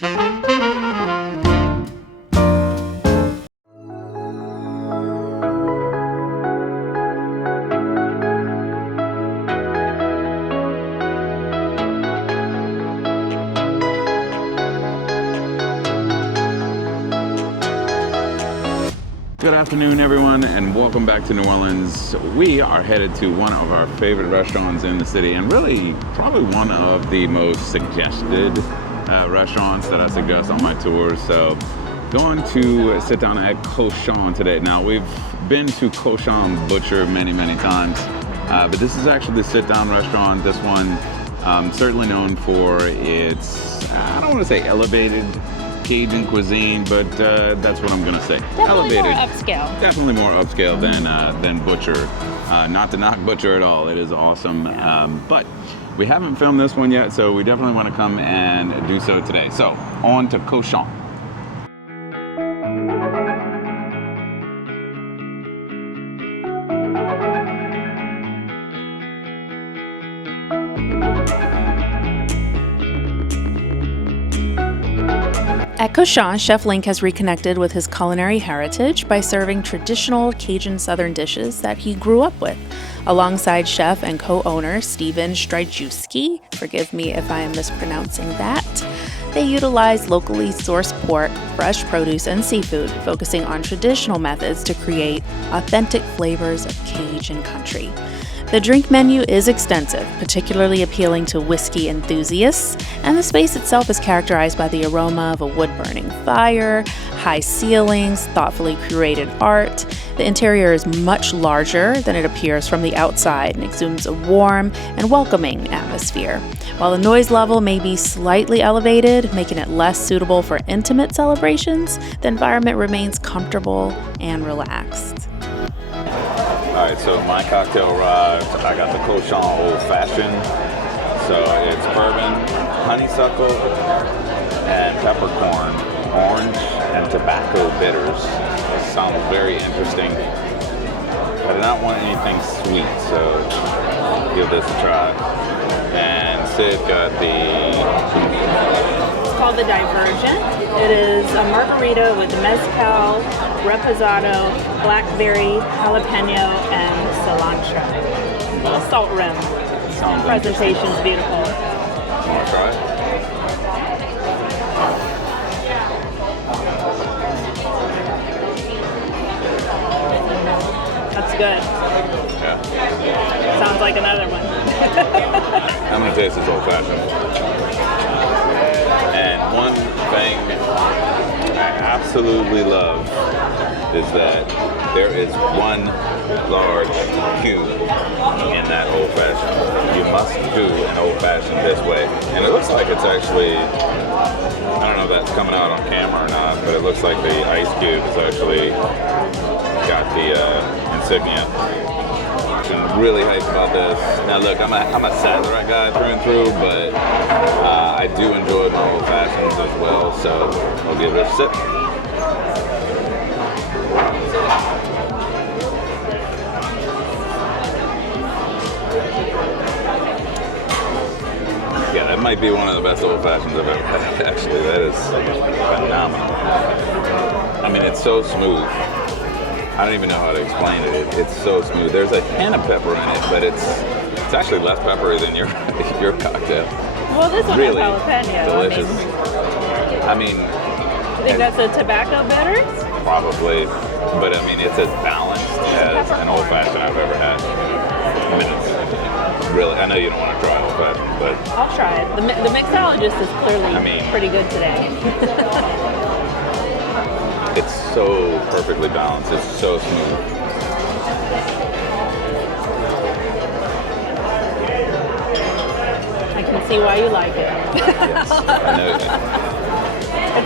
Good afternoon, everyone, and welcome back to New Orleans. We are headed to one of our favorite restaurants in the city, and really probably one of the most suggested restaurants that I suggest on my tours. So going to sit down at Cochon today. Now, we've been to Cochon Butcher many times, but this is actually the sit-down restaurant. This one certainly known for its, I don't want to say elevated Cajun cuisine, but that's what I'm gonna say. Definitely elevated, more upscale. Definitely more upscale than Butcher. Not to knock Butcher at all. It is awesome, but we haven't filmed this one yet, so we definitely want to come and do so today. So on to Cochon. At Cochon, Chef Link has reconnected with his culinary heritage by serving traditional Cajun Southern dishes that he grew up with. Alongside chef and co-owner Steven Stryjewski, forgive me if I am mispronouncing that, they utilize locally sourced pork, fresh produce, and seafood, focusing on traditional methods to create authentic flavors of Cajun country. The drink menu is extensive, particularly appealing to whiskey enthusiasts, and the space itself is characterized by the aroma of a wood-burning fire, high ceilings, thoughtfully curated art. The interior is much larger than it appears from the outside and exudes a warm and welcoming atmosphere. While the noise level may be slightly elevated, making it less suitable for intimate celebrations, the environment remains comfortable and relaxed. All right, so my cocktail arrived. I got the Cochon Old Fashioned. So it's bourbon, honeysuckle, and peppercorn, orange, and tobacco bitters. That sounds very interesting. I did not want anything sweet, so give this a try. And Sid got the... It's called the Divergent. It is a margarita with mezcal, reposado, blackberry, jalapeno, and cilantro. A salt rim. Sounds Presentation's beautiful. You want to try it? That's good. Yeah. Sounds like another one. I'm going to taste this old fashioned. And one thing I absolutely love is that there is one large cube in that old fashioned. You must do an old fashioned this way. And it looks like it's actually, I don't know if that's coming out on camera or not, but it looks like the ice cube has actually got the insignia. I'm really hyped about this. Now look, I'm a Sazerac guy through and through, but I do enjoy my old fashions as well, so I'll give it a sip. Yeah, that might be one of the best old fashions I've ever had. Actually, that is phenomenal. I mean, it's so smooth. I don't even know how to explain it. It's so smooth. There's a hint of pepper in it, but it's actually less peppery than your cocktail. Well, this one really has jalapeno. Delicious. I mean, I think that's a tobacco bitters? Probably, but I mean, it's as balanced as an old fashioned I've ever had. I mean, it's really. I know you don't want to try old fashioned, but I'll try it. The mixologist is clearly pretty good today. It's so perfectly balanced. It's so smooth. I can see why you like it. Yes, I know.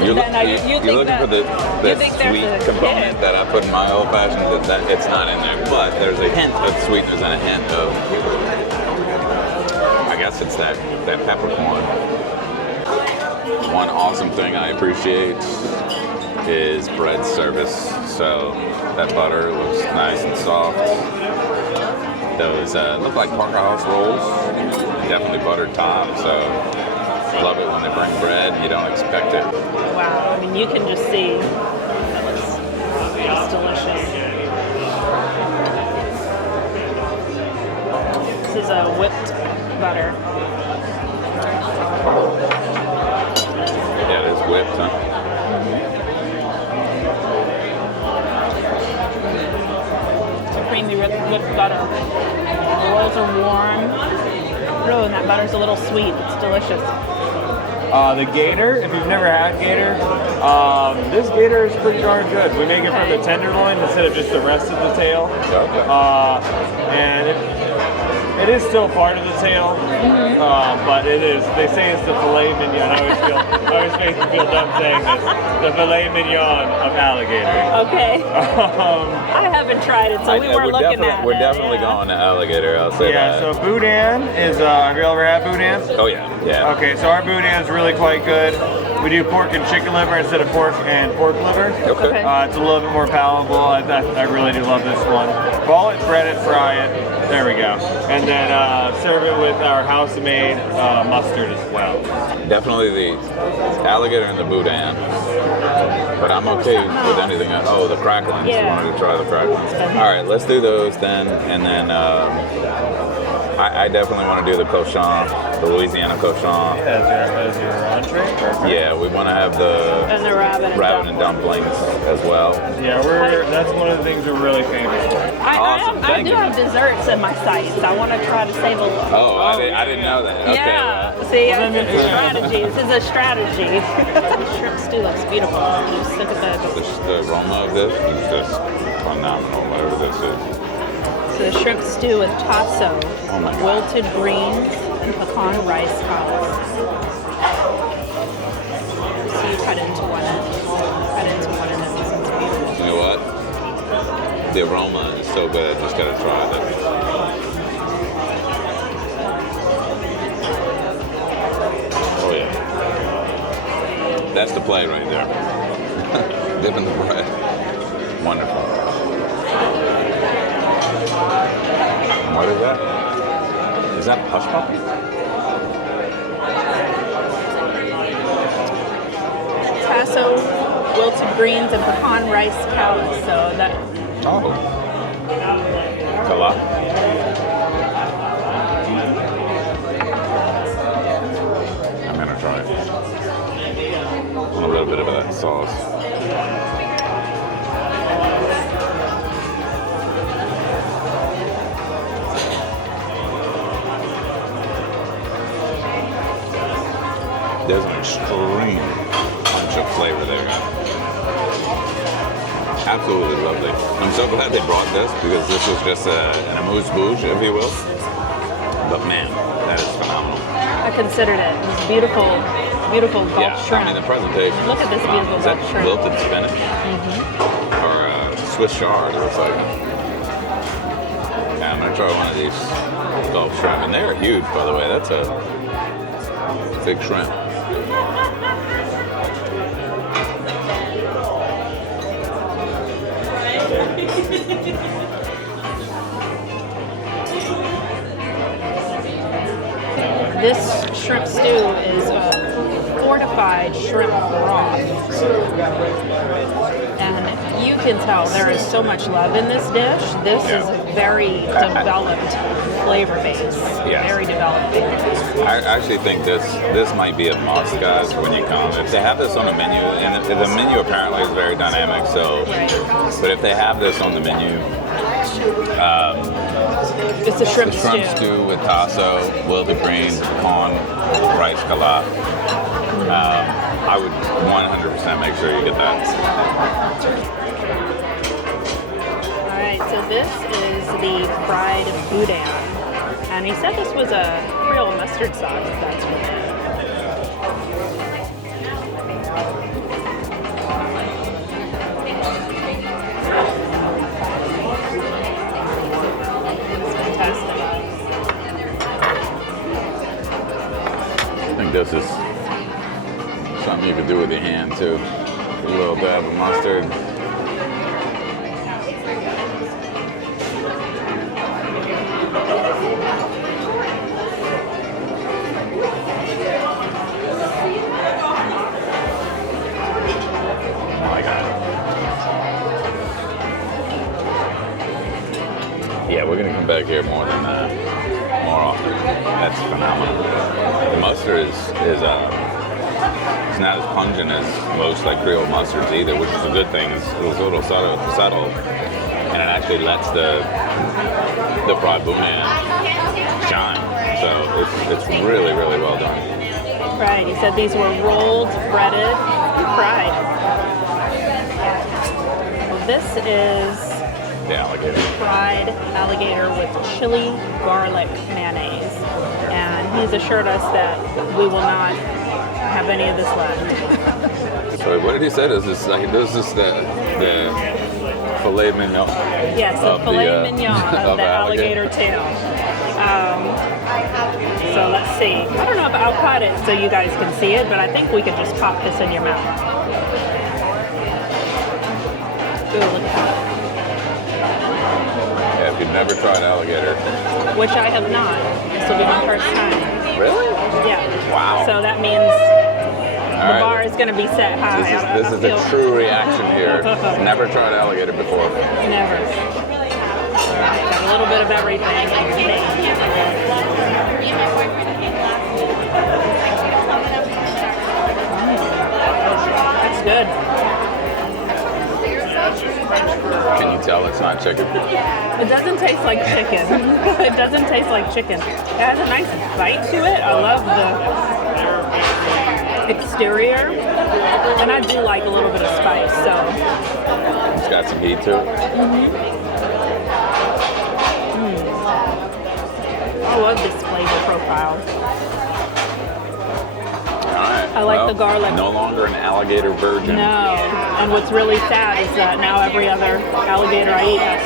You're looking for the sweet component that I put in my old fashioned. That it's not in there, but there's a hint of sweetness and a hint of, I guess it's that peppercorn. One awesome thing I appreciate is bread service. So that butter looks nice and soft. Those look like Parker House rolls, definitely buttered top. So love it when they bring bread. You don't expect it. Wow. I mean, you can just see. That looks just delicious. This is a whipped butter. Yeah, it is whipped, huh? It's a creamy whipped butter. The rolls are warm. Oh, and that butter's a little sweet. It's delicious. The gator, if you've never had gator, this gator is pretty darn good. We make it from the tenderloin instead of just the rest of the tail. Okay. And it is still part of the tail, but it is. They say it's the filet mignon. I always make me feel dumb saying this. The filet mignon of alligator. Okay. I haven't tried it, so we were looking at it. We're definitely going to alligator. I'll say that. Yeah. So boudin is. Have you ever had boudin? Oh yeah. Yeah. Okay. So our boudin is really quite good. We do pork and chicken liver instead of pork and pork liver. Okay. It's a little bit more palatable. I really do love this one. Ball it, bread it, fry it. There we go. And then serve it with our house-made mustard as well. Definitely the alligator and the boudin. But I'm okay with anything else. Oh, the cracklings. Yeah. You wanted to try the cracklings. All right, let's do those then. And then I definitely want to do the Cochon, the Louisiana Cochon. Yeah, as your entree? Yeah, we want to have the And the rabbit and dumplings as well. Yeah, that's one of the things we're really famous for. Awesome, I thank do you. have desserts in my sights. I want to try to save a little. Oh, I didn't know that. Okay. Yeah. See, Well, it's a strategy. This is a strategy. The shrimp stew looks beautiful. Just look at that. The aroma of this is just phenomenal, whatever this is. So the shrimp stew with tasso, Oh my God. wilted greens, and pecan rice collards. So you cut into one end. Cut into one end. This one's beautiful. You know what? The aroma is so good. Just gotta try it. Oh yeah. That's the play right there. Dipping the bread. Wonderful. What is that? Is that hush puppy? Tasso, wilted greens, and pecan rice collards. So that. Oh. Kala. I'm gonna try it. A little bit of that sauce. There's an extreme punch of flavor there. Absolutely lovely. I'm so glad they brought this because this was just an amuse-bouche, if you will. But man, that is phenomenal. I considered it. It was beautiful, beautiful Gulf Yeah, shrimp. I mean the presentation. Look at this beautiful Is that Gulf shrimp. wilted spinach? Or Swiss chard, it looks like. Yeah, I'm gonna try one of these Gulf shrimp, and they're huge, by the way. That's a big shrimp. This shrimp stew is fortified shrimp broth. And you can tell there is so much love in this dish. This is a very developed flavor base. Yes. Very developed flavor base. I actually think this might be a must, guys, when you come. If they have this on the menu, and the menu apparently is very dynamic, so, but if they have this on the menu, It's a shrimp the shrimp stew with tasso, wilted greens, pecan, rice kala. I would 100% make sure you get that. All right, so this is the fried boudin. And he said this was a real mustard sauce. That's what it is. I think this is something you could do with your hand too. A little dab of mustard. we're gonna come back here more often. That's phenomenal. The mustard is it's not as pungent as most like Creole mustards either, which is a good thing. It's a little subtle, and it actually lets the fried bouillon shine. So it's really, really well done. Right. You said these were rolled, breaded, and fried. This is The alligator. fried alligator with chili garlic mayonnaise. And he's assured us that we will not have any of this left. So what did he say? This is the filet mignon. Yes, the filet mignon of the alligator. alligator tail. So let's see. I don't know if I'll cut it so you guys can see it, but I think we could just pop this in your mouth. Ooh, look at that. Yeah, if you've never tried alligator. Which I have not. This will be my first time. Really? Yeah. Wow. So that means the bar is going to be set high. This is the true reaction here. Never tried alligator before. Never. Got a little bit of everything. That's good. Can you tell it's not chicken? It doesn't taste like chicken. It doesn't taste like chicken. It has a nice bite to it. I love the exterior. And I do like a little bit of spice, so. It's got some heat to it. I love this flavor profile. Alright. I like the garlic. No longer an alligator virgin. No. And what's really sad is that now every other alligator I eat has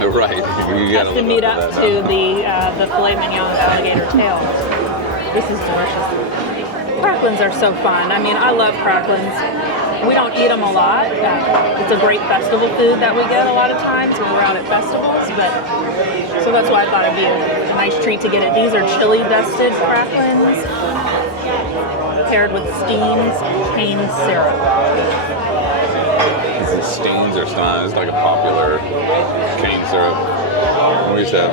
to Right. You gotta live meet up up to to that, the filet mignon with alligator tail. This is delicious. Cracklins are so fun. I mean, I love cracklins. We don't eat them a lot. It's a great festival food that we get a lot of times when we're out at festivals. But so that's why I thought it'd be a nice treat to get it. These are chili dusted cracklins paired with steamed cane syrup. The stains are stunning. It's like a popular cane syrup. What you said?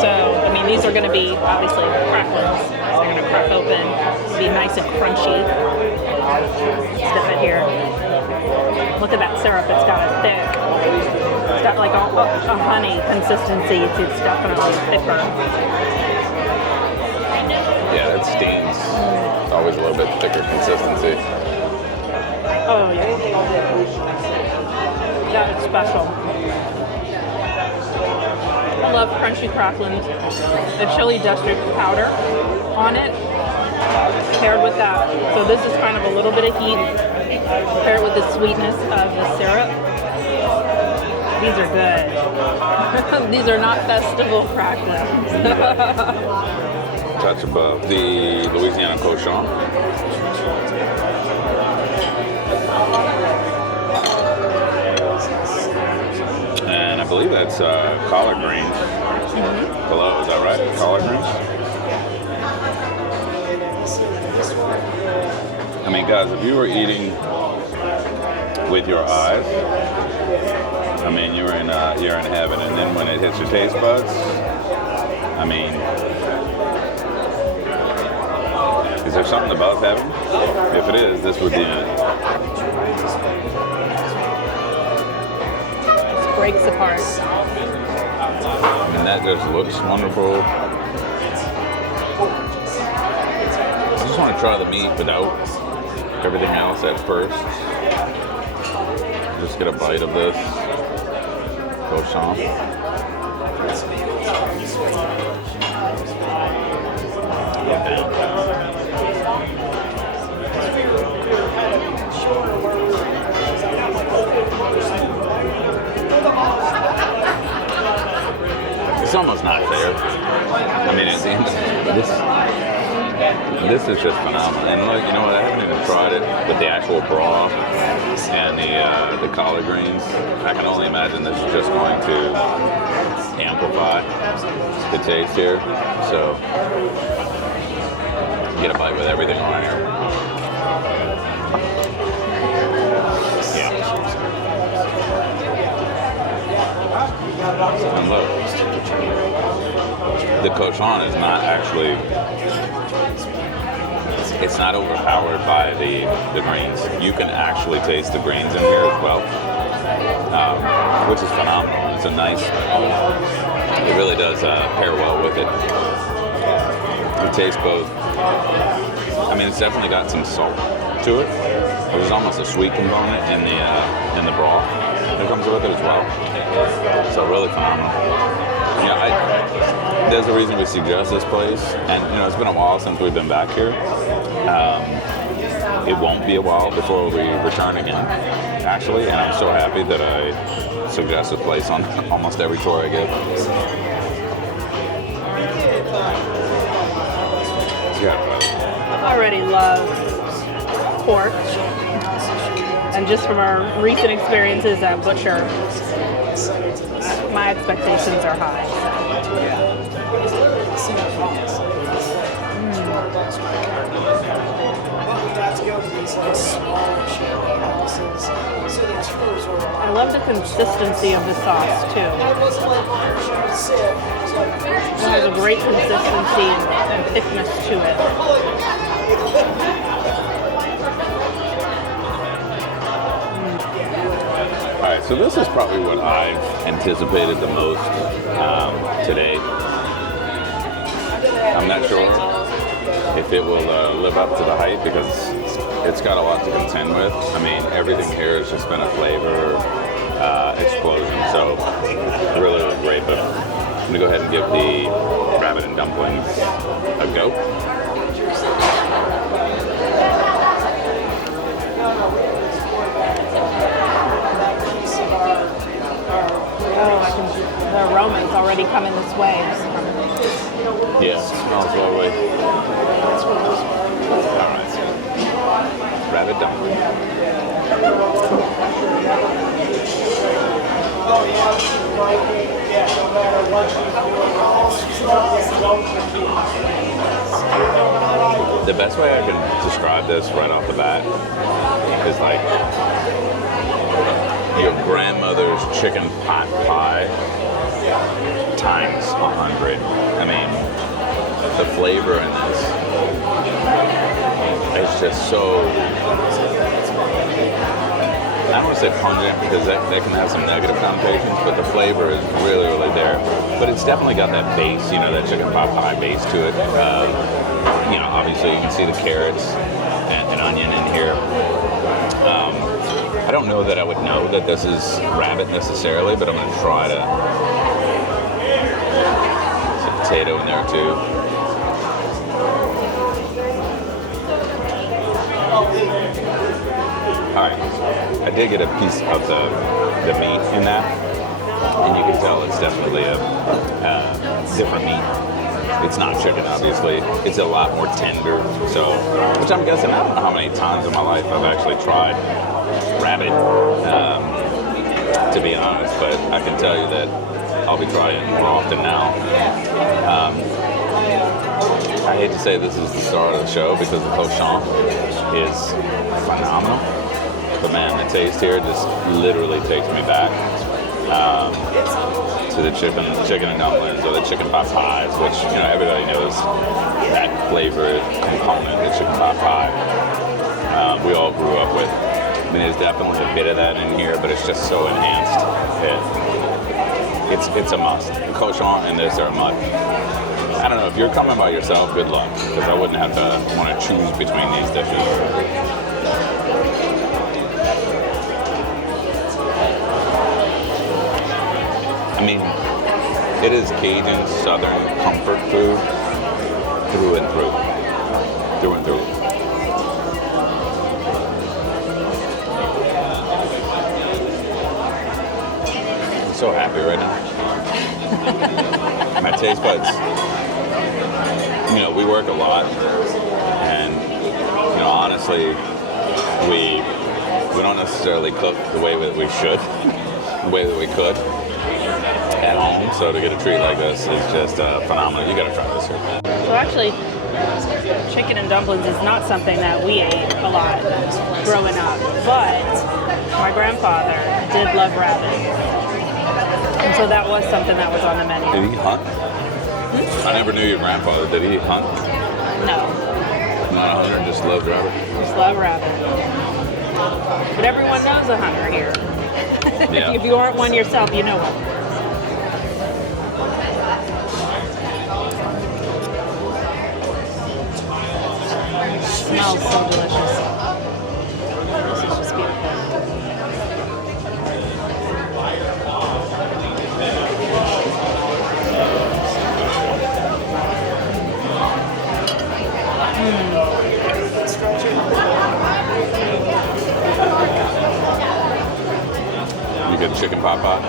So, I mean, these are going to be obviously cracklins. So they're going to crack open, be nice and crunchy. Stuff it here. Look at that syrup. It's got a thick. It's got like a honey consistency. It's definitely thicker. Yeah, that steams. It's always a little bit thicker consistency. Oh yeah. That is special. I love crunchy cracklins. The chili dusted powder on it, paired with that. So this is kind of a little bit of heat, paired with the sweetness of the syrup. These are good. These are not festival cracklins. Touch above the Louisiana Cochon. And I believe that's collard greens below. Is that right? Collard greens? I mean, guys, if you were eating with your eyes, I mean, you're in heaven. And then when it hits your taste buds, I mean, is there something above heaven? If it is, this would be in it. Breaks apart. I mean, that just looks wonderful. I just want to try the meat without everything else at first. Just get a bite of this Cochon. It's almost not fair. I mean, it seems this is just phenomenal. And look, you know what? I haven't even tried it with the actual broth and the collard greens. I can only imagine this is just going to amplify the taste here. So get a bite with everything on here. Yeah. And look. Cochon is not actually, it's not overpowered by the greens. You can actually taste the greens in here as well, which is phenomenal. It's a nice, it really does pair well with it. You taste both. I mean, it's definitely got some salt to it. There's almost a sweet component in the broth that comes with it as well. So really phenomenal. There's a reason we suggest this place, and it's been a while since we've been back here. It won't be a while before we return again, actually, and I'm so happy that I suggest this place on almost every tour I give. I've already loved pork, and just from our recent experiences at Butcher, my expectations are high. I love the consistency of the sauce too. It has a great consistency and thickness to it. All right, so this is probably what I've anticipated the most today. I'm not sure if it will live up to the hype because it's got a lot to contend with. I mean, everything here has just been a flavor explosion, so really, really great. But I'm gonna go ahead and give the rabbit and dumplings a go. The aroma is already coming this way. Yeah, smells lovely. All right, rabbit dumpling. The best way I can describe this right off the bat is like your grandmother's chicken pot pie times 100. I mean, the flavor in this is just so, I don't want to say pungent because that can have some negative connotations, but the flavor is really, really there. But it's definitely got that base, that chicken pot pie base to it. Obviously you can see the carrots and onion in here. I don't know that I would know that this is rabbit necessarily, but I'm going to try to. There's a potato in there too. Alright, I did get a piece of the meat in that, and you can tell it's definitely a different meat. It's not chicken, obviously. It's a lot more tender, which I'm guessing, I don't know how many times in my life I've actually tried rabbit, to be honest, but I can tell you that I'll be trying it more often now. I hate to say this is the star of the show because the Cochon is phenomenal, but man, the taste here just literally takes me back to the chicken and dumplings or the chicken pot pies, which everybody knows that flavor component, the chicken pot pie. We all grew up with. I mean, there's definitely a bit of that in here, but it's just so enhanced. It's a must. Cochon and this are a must. I don't know, if you're coming by yourself, good luck, because I wouldn't have to want to choose between these dishes. I mean, it is Cajun Southern comfort food through and through. Through and through. I'm so happy right now. My taste buds. We work a lot, and honestly, we don't necessarily cook the way that we should, the way that we could at home. So to get a treat like this is just phenomenal. You got to try this here. So actually, chicken and dumplings is not something that we ate a lot growing up, but my grandfather did love rabbit. And so that was something that was on the menu. Did he hunt? I never knew your grandfather. Did he hunt? No, Not a hunter, just loved rabbit. just love rabbit. But everyone knows a hunter here. Yeah. If you aren't one yourself, you know one. Smells so delicious. This is just beautiful. You get chicken pot pie?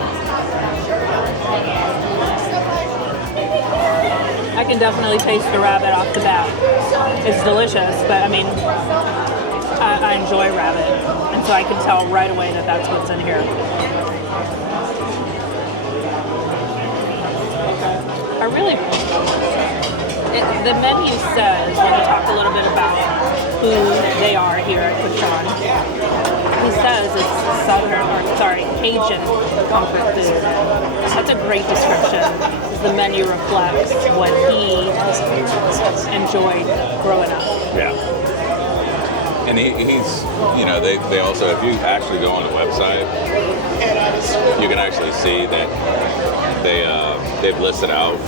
I can definitely taste the rabbit off the bat. It's delicious, but I mean, I enjoy rabbit, and so I can tell right away that that's what's in here. The menu says, when we talk a little bit about who they are here at Cochon, he says it's Cajun comfort food. That's a great description. The menu reflects what he enjoyed growing up. Yeah. And he's, they also, if you actually go on the website, you can actually see that they've listed out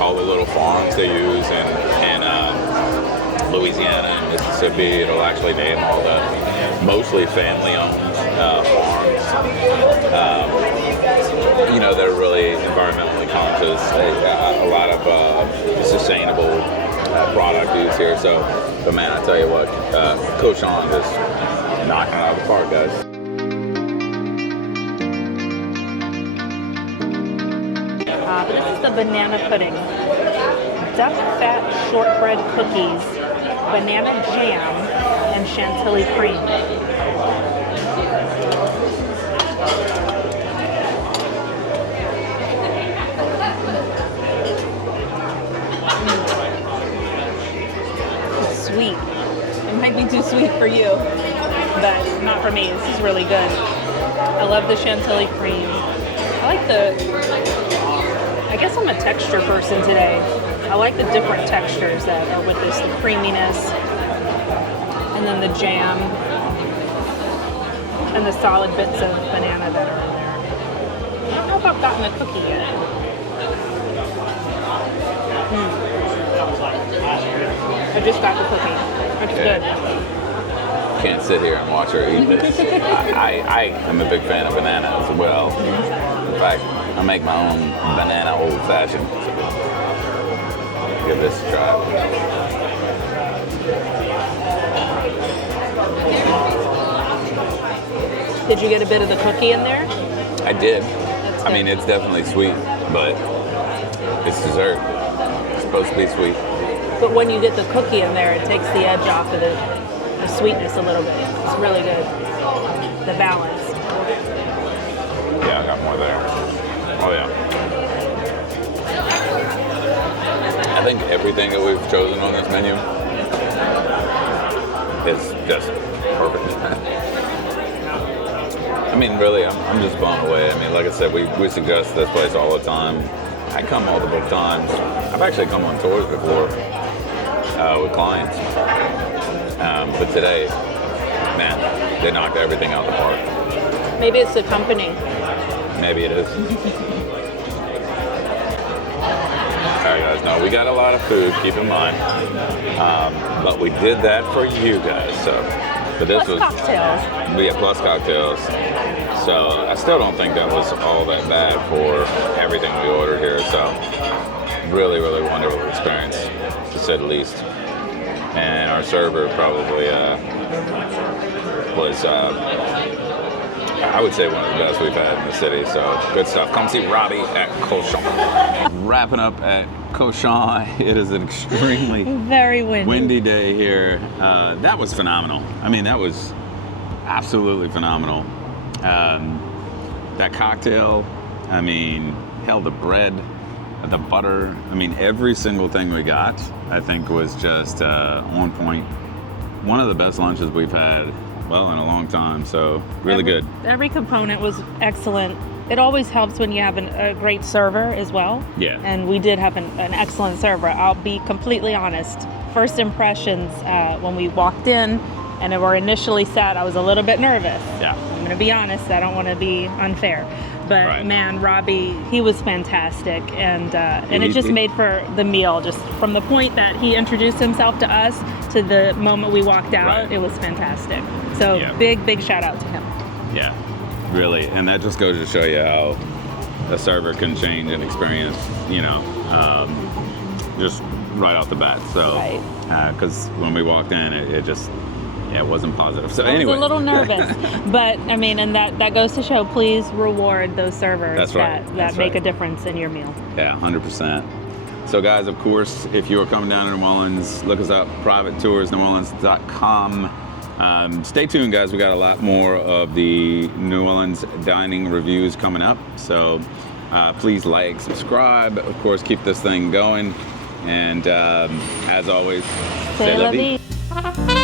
all the little farms they use in Louisiana and Mississippi. It'll actually name all the mostly family-owned farms. They're really environmentally conscious. A lot of sustainable product used here. So, but man, I tell you what, Cochon is knocking it out of the park, guys. This is the banana pudding. Duck fat shortbread cookies, banana jam, and chantilly cream. It's sweet. It might be too sweet for you, but not for me. This is really good. I love the chantilly cream. I guess I'm a texture person today. I like the different textures that are with this, the creaminess, and then the jam, and the solid bits of banana that are in there. I don't know if I've gotten a cookie yet. I just got the cookie. It's good. Can't sit here and watch her eat this. I am a big fan of banana as well. In fact, I make my own banana old-fashioned. Give this a try. Did you get a bit of the cookie in there? I did. That's I mean, good. it's definitely sweet, but it's dessert. It's supposed to be sweet. But when you get the cookie in there, it takes the edge off of the sweetness a little bit. It's really good. The balance. Yeah, I got more there. Oh, yeah. I think everything that we've chosen on this menu is just perfect. I mean, really, I'm just blown away. I mean, like I said, we suggest this place all the time. I come multiple times. I've actually come on tours before with clients. But today, man, they knocked everything out of the park. Maybe it's the company. Maybe it is. Alright guys, no, we got a lot of food, keep in mind. But we did that for you guys, so. But this Plus was cocktails. Yeah, plus cocktails. So I still don't think that was all that bad for everything we ordered here. So really, really wonderful experience, to say the least. And our server probably was, I would say, one of the best we've had in the city. So good stuff. Come see Robbie at Cochon. Wrapping up at Cochon. It is an extremely Very windy day here. That was phenomenal. I mean, that was absolutely phenomenal. That cocktail, I mean, hell, the bread, the butter, I mean, every single thing we got, I think was just on point. One of the best lunches we've had well, in a long time. So really good. Every component was excellent. It always helps when you have a great server as well. Yeah. And we did have an excellent server. I'll be completely honest. First impressions when we walked in and we were initially sat, I was a little bit nervous. Yeah. I'm going to be honest. I don't want to be unfair. But Right. man, Robbie, he was fantastic. And it just made for the meal. Just from the point that he introduced himself to us to the moment we walked out, Right. it was fantastic. So Yeah. big shout out to him. Yeah, really. And that just goes to show you how a server can change an experience, just right off the bat. So, Right. because when we walked in, it just, it wasn't positive. So I anyway. was a little nervous, but I mean, and that goes to show, please reward those servers That's right. that That's make right. a difference in your meal. Yeah, 100%. So guys, of course, if you are coming down to New Orleans, look us up, privatetoursneworleans.com. Stay tuned, guys. We got a lot more of the New Orleans dining reviews coming up. So please like, subscribe. Of course, keep this thing going. And as always, C'est la vie. vie.